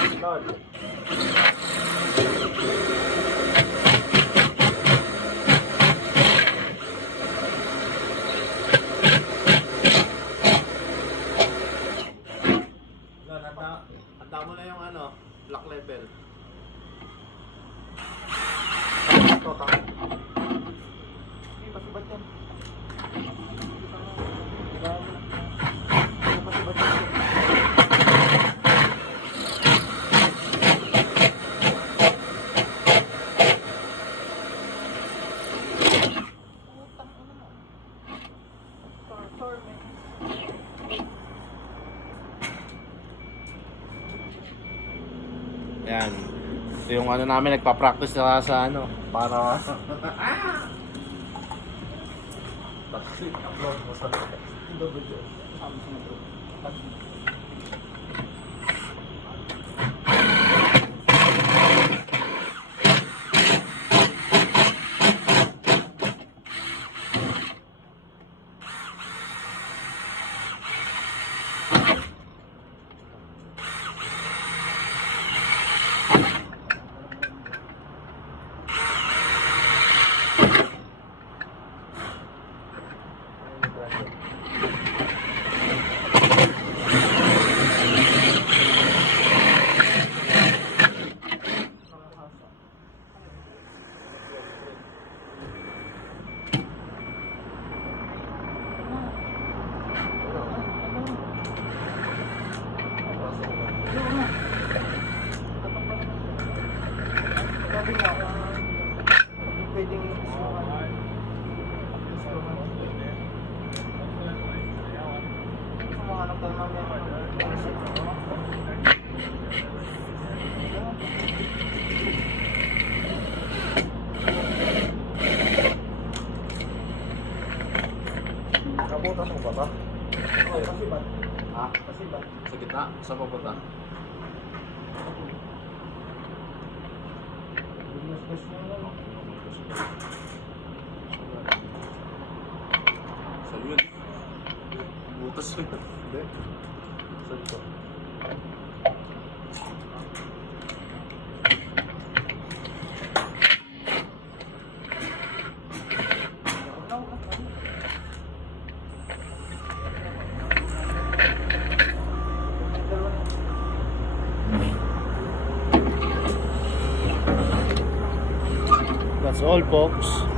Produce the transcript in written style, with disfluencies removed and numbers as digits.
Lord. Lord, handa mo na yung ano, black level. Ito, tangan. Hindi, masibat yan. Masibat yan. Yan. Ito yung ano namin, nagpa-practice na sa ano, para upload mo sa video. Nabutas mo ba ba? Oo, pasibat. Ha? Pasibat. Sa gitna? Saan papunta? Sa yun. Butas yun. Hindi. Saan ito? That's all, folks.